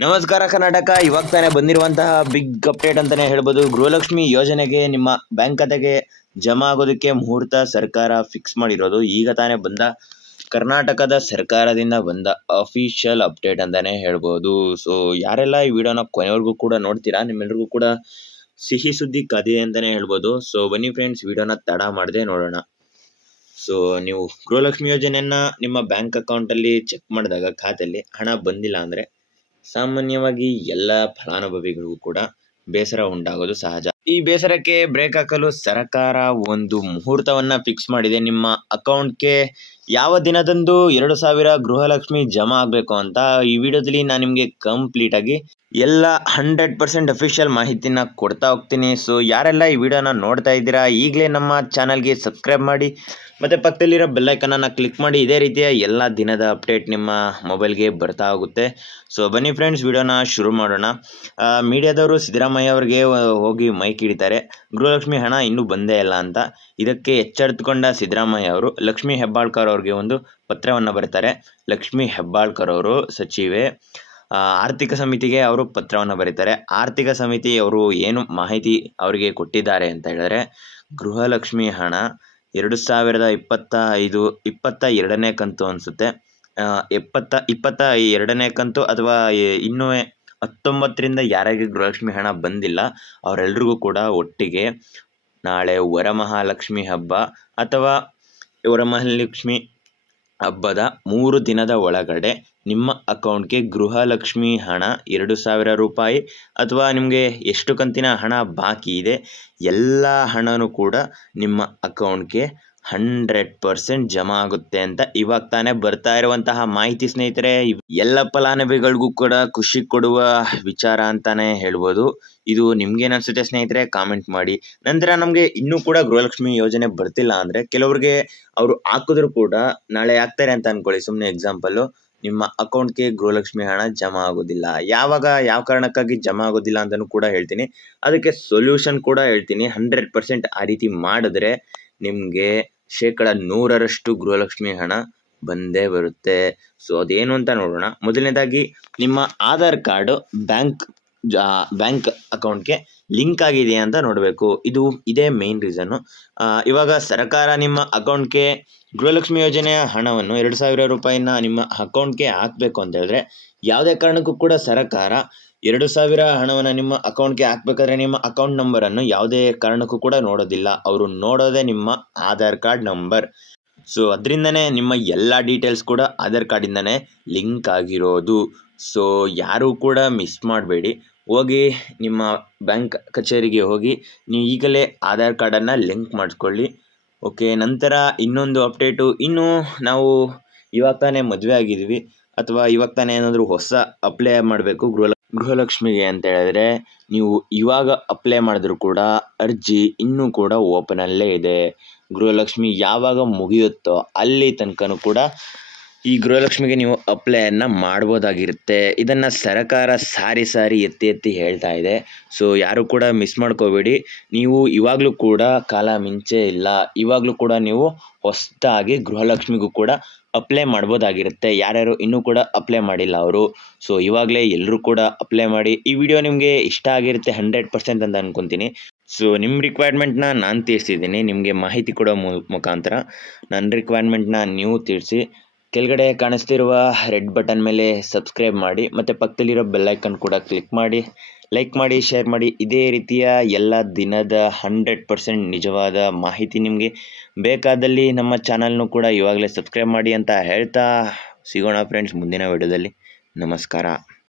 ನಮಸ್ಕಾರ ಕರ್ನಾಟಕ. ಇವಾಗ ತಾನೇ ಬಂದಿರುವಂತಹ ಬಿಗ್ ಅಪ್ಡೇಟ್ ಅಂತಾನೆ ಹೇಳ್ಬೋದು. ಗೃಹಲಕ್ಷ್ಮಿ ಯೋಜನೆಗೆ ನಿಮ್ಮ ಬ್ಯಾಂಕ್ ಖಾತೆಗೆ ಜಮಾ ಆಗೋದಕ್ಕೆ ಮುಹೂರ್ತ ಸರ್ಕಾರ ಫಿಕ್ಸ್ ಮಾಡಿರೋದು ಈಗ ತಾನೇ ಬಂದ ಕರ್ನಾಟಕದ ಸರ್ಕಾರದಿಂದ ಬಂದ ಅಫಿಷಿಯಲ್ ಅಪ್ಡೇಟ್ ಅಂತಾನೆ ಹೇಳ್ಬೋದು. ಸೊ ಯಾರೆಲ್ಲ ಈ ವಿಡಿಯೋನ ಕೊನೆವರೆಗೂ ಕೂಡ ನೋಡ್ತೀರಾ ನಿಮ್ಮೆಲ್ರಿಗೂ ಕೂಡ ಸಿಹಿ ಸುದ್ದಿ ಕಥೆ ಅಂತಾನೆ ಹೇಳ್ಬೋದು. ಸೊ ಬನ್ನಿ ಫ್ರೆಂಡ್ಸ್, ವಿಡಿಯೋನ ತಡ ಮಾಡದೆ ನೋಡೋಣ. ಸೊ ನೀವು ಗೃಹಲಕ್ಷ್ಮಿ ಯೋಜನೆಯನ್ನ ನಿಮ್ಮ ಬ್ಯಾಂಕ್ ಅಕೌಂಟಲ್ಲಿ ಚೆಕ್ ಮಾಡಿದಾಗ ಖಾತೆಯಲ್ಲಿ ಹಣ ಬಂದಿಲ್ಲ ಅಂದರೆ ಸಾಮಾನ್ಯವಾಗಿ ಎಲ್ಲ ಫಲಾನುಭವಿಗಳಿಗೂ ಕೂಡ ಬೇಸರ ಉಂಟಾಗೋದು ಸಹಜ. ಈ ಬೇಸರಕ್ಕೆ ಬ್ರೇಕ್ ಹಾಕಲು ಸರ್ಕಾರ ಒಂದು ಮುಹೂರ್ತವನ್ನ ಫಿಕ್ಸ್ ಮಾಡಿದೆ. ನಿಮ್ಮ ಅಕೌಂಟ್ಗೆ ಯಾವ ದಿನದಂದು 2,000 ಗೃಹಲಕ್ಷ್ಮಿ ಜಮಾ ಆಗಬೇಕು ಅಂತ ಈ ವಿಡಿಯೋದಲ್ಲಿ ನಾನು ನಿಮಗೆ ಕಂಪ್ಲೀಟ್ ಆಗಿ ಎಲ್ಲ 100% ಅಫಿಷಿಯಲ್ ಮಾಹಿತಿನ ಕೊಡ್ತಾ ಹೋಗ್ತೀನಿ. ಸೊ ಯಾರೆಲ್ಲ ಈ ವಿಡಿಯೋನ ನೋಡ್ತಾ ಇದ್ದೀರಾ ಈಗಲೇ ನಮ್ಮ ಚಾನಲ್ಗೆ ಸಬ್ಸ್ಕ್ರೈಬ್ ಮಾಡಿ ಮತ್ತು ಪಕ್ಕದಲ್ಲಿರೋ ಬೆಲ್ಲೈಕನನ್ನು ಕ್ಲಿಕ್ ಮಾಡಿ. ಇದೇ ರೀತಿಯ ಎಲ್ಲ ದಿನದ ಅಪ್ಡೇಟ್ ನಿಮ್ಮ ಮೊಬೈಲ್ಗೆ ಬರ್ತಾ ಹೋಗುತ್ತೆ. ಸೊ ಬನ್ನಿ ಫ್ರೆಂಡ್ಸ್, ವಿಡಿಯೋನ ಶುರು ಮಾಡೋಣ. ಮೀಡಿಯಾದವರು ಸಿದ್ದರಾಮಯ್ಯ ಅವರಿಗೆ ಹೋಗಿ ಮೈಕ್ ಹಿಡಿತಾರೆ, ಗೃಹಲಕ್ಷ್ಮಿ ಹಣ ಇನ್ನೂ ಬಂದೇ ಇಲ್ಲ ಅಂತ. ಇದಕ್ಕೆ ಎಚ್ಚೆತ್ತುಕೊಂಡ ಸಿದ್ದರಾಮಯ್ಯ ಅವರು ಲಕ್ಷ್ಮೀ ಹೆಬ್ಬಾಳ್ಕರ್ ಅವ್ರಿಗೆ ಒಂದು ಪತ್ರವನ್ನು ಬರೀತಾರೆ. ಲಕ್ಷ್ಮೀ ಹೆಬ್ಬಾಳ್ಕರ್ ಅವರು ಸಚಿವೆ, ಆರ್ಥಿಕ ಸಮಿತಿಗೆ ಅವರು ಪತ್ರವನ್ನು ಬರೀತಾರೆ. ಆರ್ಥಿಕ ಸಮಿತಿ ಅವರು ಏನು ಮಾಹಿತಿ ಅವರಿಗೆ ಕೊಟ್ಟಿದ್ದಾರೆ ಅಂತ ಹೇಳಿದ್ರೆ, ಗೃಹಲಕ್ಷ್ಮಿ ಹಣ 2022ನೇ ಕಂತು ಅನಿಸುತ್ತೆ, 22ನೇ ಕಂತು ಅಥವಾ ಇನ್ನೂ 19ರಿಂದ ಯಾರಿಗೆ ಗೃಹಲಕ್ಷ್ಮಿ ಹಣ ಬಂದಿಲ್ಲ ಅವರೆಲ್ರಿಗೂ ಕೂಡ ಒಟ್ಟಿಗೆ ನಾಳೆ ವರಮಹಾಲಕ್ಷ್ಮಿ ಹಬ್ಬ ಅಥವಾ ವರಮಹಾಲಕ್ಷ್ಮಿ ಹಬ್ಬದ 3 ದಿನದ ಒಳಗಡೆ ನಿಮ್ಮ ಅಕೌಂಟ್ಗೆ ಗೃಹಲಕ್ಷ್ಮಿ ಹಣ 2,000 ರೂಪಾಯಿ ಅಥವಾ ನಿಮಗೆ ಎಷ್ಟು ಕಂತಿನ ಹಣ ಬಾಕಿ ಇದೆ ಎಲ್ಲ ಹಣನೂ ಕೂಡ ನಿಮ್ಮ ಅಕೌಂಟ್ಗೆ 100% ಜಮಾ ಆಗುತ್ತೆ ಅಂತ ಇವಾಗ ತಾನೇ ಬರ್ತಾ ಇರುವಂತಹ ಮಾಹಿತಿ ಸ್ನೇಹಿತರೆ. ಎಲ್ಲ ಫಲಾನುಭವಿಗಳಿಗೂ ಕೂಡ ಖುಷಿ ಕೊಡುವ ವಿಚಾರ ಅಂತಾನೆ ಹೇಳ್ಬೋದು. ಇದು ನಿಮ್ಗೇನು ಅನ್ಸುತ್ತೆ ಸ್ನೇಹಿತರೆ, ಕಾಮೆಂಟ್ ಮಾಡಿ. ನಂತರ ನಮಗೆ ಇನ್ನೂ ಕೂಡ ಗೃಹಲಕ್ಷ್ಮಿ ಯೋಜನೆ ಬರ್ತಿಲ್ಲ ಅಂದರೆ ಕೆಲವ್ರಿಗೆ ಅವರು ಹಾಕಿದ್ರು ಕೂಡ ನಾಳೆ ಆಗ್ತಾರೆ ಅಂತ ಅನ್ಕೊಳ್ಳಿ. ಸುಮ್ಮನೆ ಎಕ್ಸಾಂಪಲ್ಲು, ನಿಮ್ಮ ಅಕೌಂಟ್ಗೆ ಗೃಹಲಕ್ಷ್ಮಿ ಹಣ ಜಮಾ ಆಗೋದಿಲ್ಲ. ಯಾವಾಗ ಯಾವ ಕಾರಣಕ್ಕಾಗಿ ಜಮಾ ಆಗೋದಿಲ್ಲ ಅಂತಲೂ ಕೂಡ ಹೇಳ್ತೀನಿ. ಅದಕ್ಕೆ ಸೊಲ್ಯೂಷನ್ ಕೂಡ ಹೇಳ್ತೀನಿ. 100% ಆ ರೀತಿ ಮಾಡಿದ್ರೆ ನಿಮಗೆ 100% ಗೃಹಲಕ್ಷ್ಮಿ ಹಣ ಬಂದೇ ಬರುತ್ತೆ. ಸೊ ಅದೇನು ಅಂತ ನೋಡೋಣ. ಮೊದಲನೇದಾಗಿ ನಿಮ್ಮ ಆಧಾರ್ ಕಾರ್ಡು ಬ್ಯಾಂಕ್ ಅಕೌಂಟ್ಗೆ ಲಿಂಕ್ ಆಗಿದೆಯಾ ಅಂತ ನೋಡಬೇಕು. ಇದೇ ಮೇನ್ ರೀಸನ್ನು. ಇವಾಗ ಸರ್ಕಾರ ನಿಮ್ಮ ಅಕೌಂಟ್ಗೆ ಗೃಹಲಕ್ಷ್ಮಿ ಯೋಜನೆಯ ಹಣವನ್ನು 2,000 ರೂಪಾಯಿನ ನಿಮ್ಮ ಅಕೌಂಟ್ಗೆ ಹಾಕಬೇಕು ಅಂತ ಹೇಳಿದ್ರೆ ಯಾವುದೇ ಕಾರಣಕ್ಕೂ ಕೂಡ ಸರ್ಕಾರ 2,000 ಹಣವನ್ನು ನಿಮ್ಮ ಅಕೌಂಟ್ಗೆ ಹಾಕಬೇಕಾದ್ರೆ ನಿಮ್ಮ ಅಕೌಂಟ್ ನಂಬರನ್ನು ಯಾವುದೇ ಕಾರಣಕ್ಕೂ ಕೂಡ ನೋಡೋದಿಲ್ಲ. ಅವರು ನೋಡೋದೇ ನಿಮ್ಮ ಆಧಾರ್ ಕಾರ್ಡ್ ನಂಬರ್. ಸೊ ಅದರಿಂದನೇ ನಿಮ್ಮ ಎಲ್ಲ ಡೀಟೇಲ್ಸ್ ಕೂಡ ಆಧಾರ್ ಕಾರ್ಡಿಂದನೇ ಲಿಂಕ್ ಆಗಿರೋದು. ಸೊ ಯಾರೂ ಕೂಡ ಮಿಸ್ ಮಾಡಬೇಡಿ. ಹೋಗಿ ನಿಮ್ಮ ಬ್ಯಾಂಕ್ ಕಚೇರಿಗೆ ಹೋಗಿ ನೀವು ಈಗಲೇ ಆಧಾರ್ ಕಾರ್ಡನ್ನು ಲಿಂಕ್ ಮಾಡಿಸ್ಕೊಳ್ಳಿ. ಓಕೆ, ನಂತರ ಇನ್ನೊಂದು ಅಪ್ಡೇಟು, ಇನ್ನು ನಾವು ಇವಾಗ ತಾನೇ ಮದುವೆ ಆಗಿದ್ವಿ ಅಥವಾ ಇವಾಗ ತಾನೇ ಏನಾದರೂ ಹೊಸ ಅಪ್ಲೈ ಮಾಡಬೇಕು ಗೃಹಲಕ್ಷ್ಮಿಗೆ ಅಂತ ಹೇಳಿದ್ರೆ ನೀವು ಇವಾಗ ಅಪ್ಲೈ ಮಾಡಿದ್ರು ಕೂಡ ಅರ್ಜಿ ಇನ್ನೂ ಕೂಡ ಓಪನಲ್ಲೇ ಇದೆ. ಗೃಹಲಕ್ಷ್ಮಿ ಯಾವಾಗ ಮುಗಿಯುತ್ತೋ ಅಲ್ಲಿ ತನಕನೂ ಕೂಡ ಈ ಗೃಹಲಕ್ಷ್ಮಿಗೆ ನೀವು ಅಪ್ಲೈಯನ್ನು ಮಾಡ್ಬೋದಾಗಿರುತ್ತೆ. ಇದನ್ನು ಸರ್ಕಾರ ಸಾರಿ ಎತ್ತಿ ಹೇಳ್ತಾ ಇದೆ. ಸೊ ಯಾರು ಕೂಡ ಮಿಸ್ ಮಾಡ್ಕೋಬೇಡಿ. ನೀವು ಇವಾಗಲೂ ಕೂಡ ಕಾಲ ಮಿಂಚೆ ಇಲ್ಲ. ಇವಾಗಲೂ ಕೂಡ ನೀವು ಹೊಸದಾಗಿ ಗೃಹಲಕ್ಷ್ಮಿಗೂ ಕೂಡ ಅಪ್ಲೈ ಮಾಡ್ಬೋದಾಗಿರುತ್ತೆ. ಯಾರ್ಯಾರು ಇನ್ನೂ ಕೂಡ ಅಪ್ಲೈ ಮಾಡಿಲ್ಲ ಅವರು. ಸೊ ಇವಾಗಲೇ ಎಲ್ಲರೂ ಕೂಡ ಅಪ್ಲೈ ಮಾಡಿ. ಈ ವಿಡಿಯೋ ನಿಮಗೆ ಇಷ್ಟ ಆಗಿರುತ್ತೆ 100% ಅಂತ ಅನ್ಕೊತೀನಿ. ಸೊ ನಿಮ್ಮ ರಿಕ್ವೈರ್ಮೆಂಟ್ನ ನಾನು ತೀರಿಸಿದ್ದೀನಿ. ನಿಮಗೆ ಮಾಹಿತಿ ಕೊಡೋ ಮುಖಾಂತರ ನನ್ನ ರಿಕ್ವೈರ್ಮೆಂಟ್ನ ನೀವು ತೀರಿಸಿ ಕೆಳಗಡೆ ಕಾಣಿಸ್ತಿರುವ ರೆಡ್ ಬಟನ್ ಮೇಲೆ ಸಬ್ಸ್ಕ್ರೈಬ್ ಮಾಡಿ ಮತ್ತು ಪಕ್ಕದಲ್ಲಿರೋ ಬೆಲ್ಲೈಕನ್ ಕೂಡ ಕ್ಲಿಕ್ ಮಾಡಿ, ಲೈಕ್ ಮಾಡಿ, ಶೇರ್ ಮಾಡಿ. ಇದೇ ರೀತಿಯ ಎಲ್ಲ ದಿನದ 100% ನಿಜವಾದ ಮಾಹಿತಿ ನಿಮಗೆ ಬೇಕಾದಲ್ಲಿ ನಮ್ಮ ಚಾನಲ್ನು ಕೂಡ ಇವಾಗಲೇ ಸಬ್ಸ್ಕ್ರೈಬ್ ಮಾಡಿ ಅಂತ ಹೇಳ್ತಾ ಸಿಗೋಣ ಫ್ರೆಂಡ್ಸ್ ಮುಂದಿನ ವಿಡಿಯೋದಲ್ಲಿ. ನಮಸ್ಕಾರ.